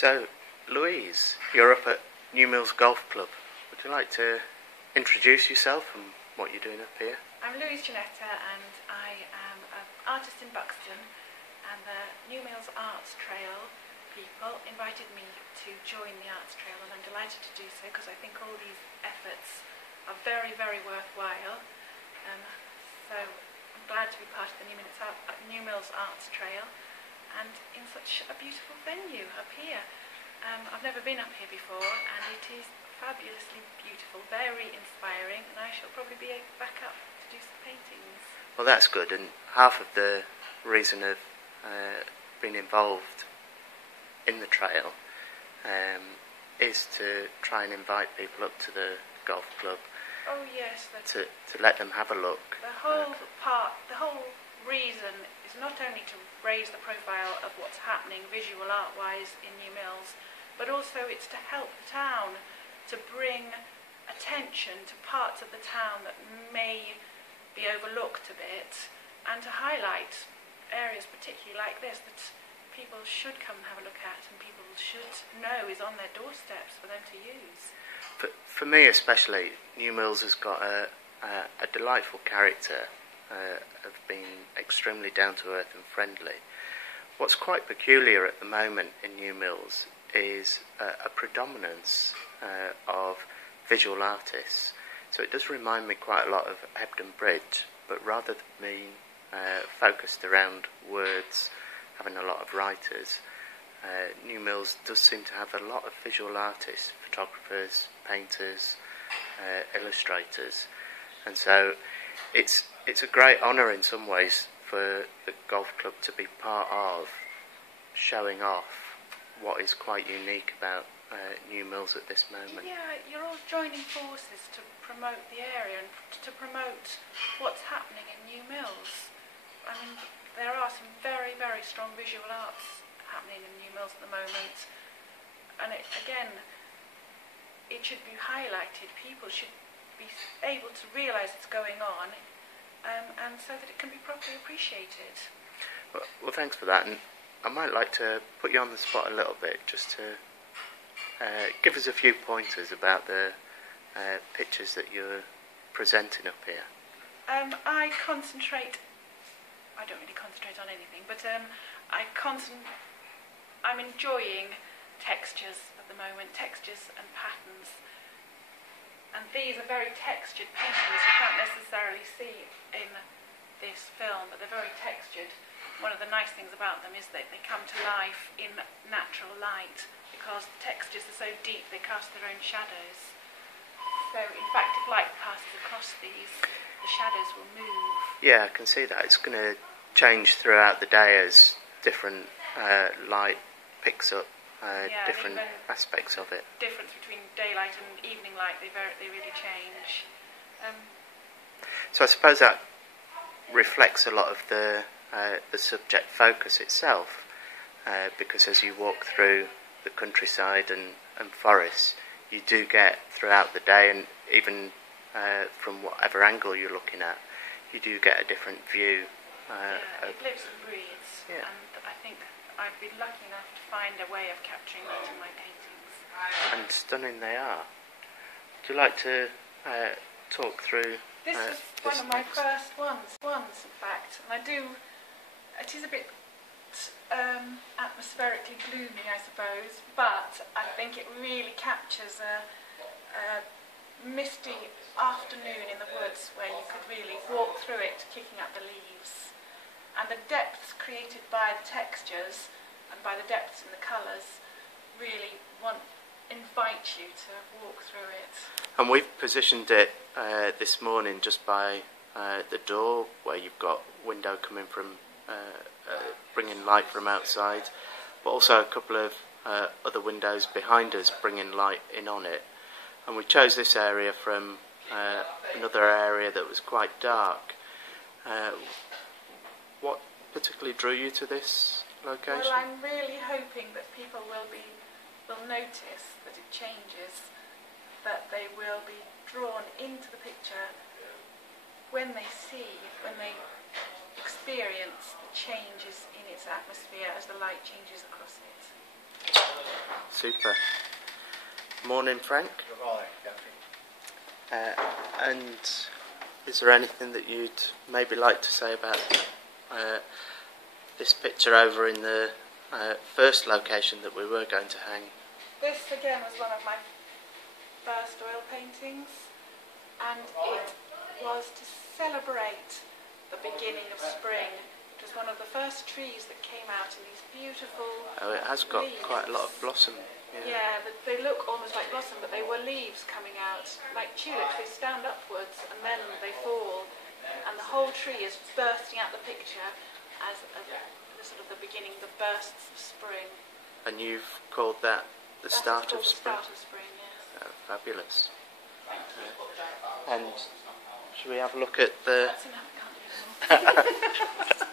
So, Louise, you're up at New Mills Golf Club. Would you like to introduce yourself and what you're doing up here? I'm Louise Jannetta and I am an artist in Buxton, and the New Mills Arts Trail people invited me to join the Arts Trail, and I'm delighted to do so because I think all these efforts are very, very worthwhile. So I'm glad to be part of the New Mills Arts Trail and in such a beautiful venue up here. I've never been up here before and it is fabulously beautiful, very inspiring, and I shall probably be back up to do some paintings. Well, that's good, and half of the reason of being involved in the trail is to try and invite people up to the golf club. Oh yes, to let them have a look. The whole reason is not only to raise the profile of what's happening visual art-wise in New Mills, but also it's to help the town, to bring attention to parts of the town that may be overlooked a bit, and to highlight areas particularly like this that people should come and have a look at and people should know is on their doorsteps for them to use. For me especially, New Mills has got a delightful character of being extremely down to earth and friendly. What's quite peculiar at the moment in New Mills is a predominance of visual artists. So it does remind me quite a lot of Hebden Bridge, but rather than being focused around words, having a lot of writers, New Mills does seem to have a lot of visual artists, photographers, painters, illustrators, and so it's a great honour in some ways for the golf club to be part of showing off what is quite unique about New Mills at this moment. Yeah, you're all joining forces to promote the area and to promote what's happening in New Mills. I mean, there are some very, very strong visual arts happening in New Mills at the moment, and it should be highlighted. People should be able to realise it's going on, and so that it can be properly appreciated. Well, thanks for that, and I might like to put you on the spot a little bit, just to give us a few pointers about the pictures that you're presenting up here. I don't really concentrate on anything, but I'm enjoying textures at the moment, textures and patterns. And these are very textured paintings you can't necessarily see in this film, but they're very textured. One of the nice things about them is that they come to life in natural light, because the textures are so deep they cast their own shadows. So in fact, if light passes across these, the shadows will move. Yeah, I can see that. It's going to change throughout the day as different light picks up different aspects of it. Difference between daylight and evening light, they really change. So I suppose that reflects a lot of the subject focus itself, because as you walk through the countryside and forests, you do get throughout the day, and even from whatever angle you're looking at, you do get a different view. It lives and breathes, and I think I've been lucky enough to find a way of capturing that in my paintings. And stunning they are. Would you like to talk through this was one of my first ones in fact, and it is a bit atmospherically gloomy, I suppose, but I think it really captures a misty afternoon in the woods where you could really walk through it kicking up the leaves. And the depths created by the textures and by the depths in the colours really invite you to walk through it. And we've positioned it this morning just by the door, where you've got window coming from bringing light from outside, but also a couple of other windows behind us bringing light in on it. And we chose this area from another area that was quite dark. What particularly drew you to this location? Well, I'm really hoping that people will notice that it changes, that they will be drawn into the picture when they experience the changes in its atmosphere as the light changes across it. Super. Morning, Frank. Good morning, Kathy. And is there anything that you'd maybe like to say about this picture over in the first location that we were going to hang? This again was one of my first oil paintings, and it was to celebrate the beginning of spring. It was one of the first trees that came out in these beautiful Oh, it has got leaves. quite a lot of blossom. Yeah, they look almost like blossom, but they were leaves coming out, like tulips. They stand upwards and then they fall, and the whole tree is bursting out the picture as the sort of the beginning, the bursts of spring. And you've called that the start of The spring? start of spring, yes. Oh, fabulous. And should we have a look at the... That's enough, can't you?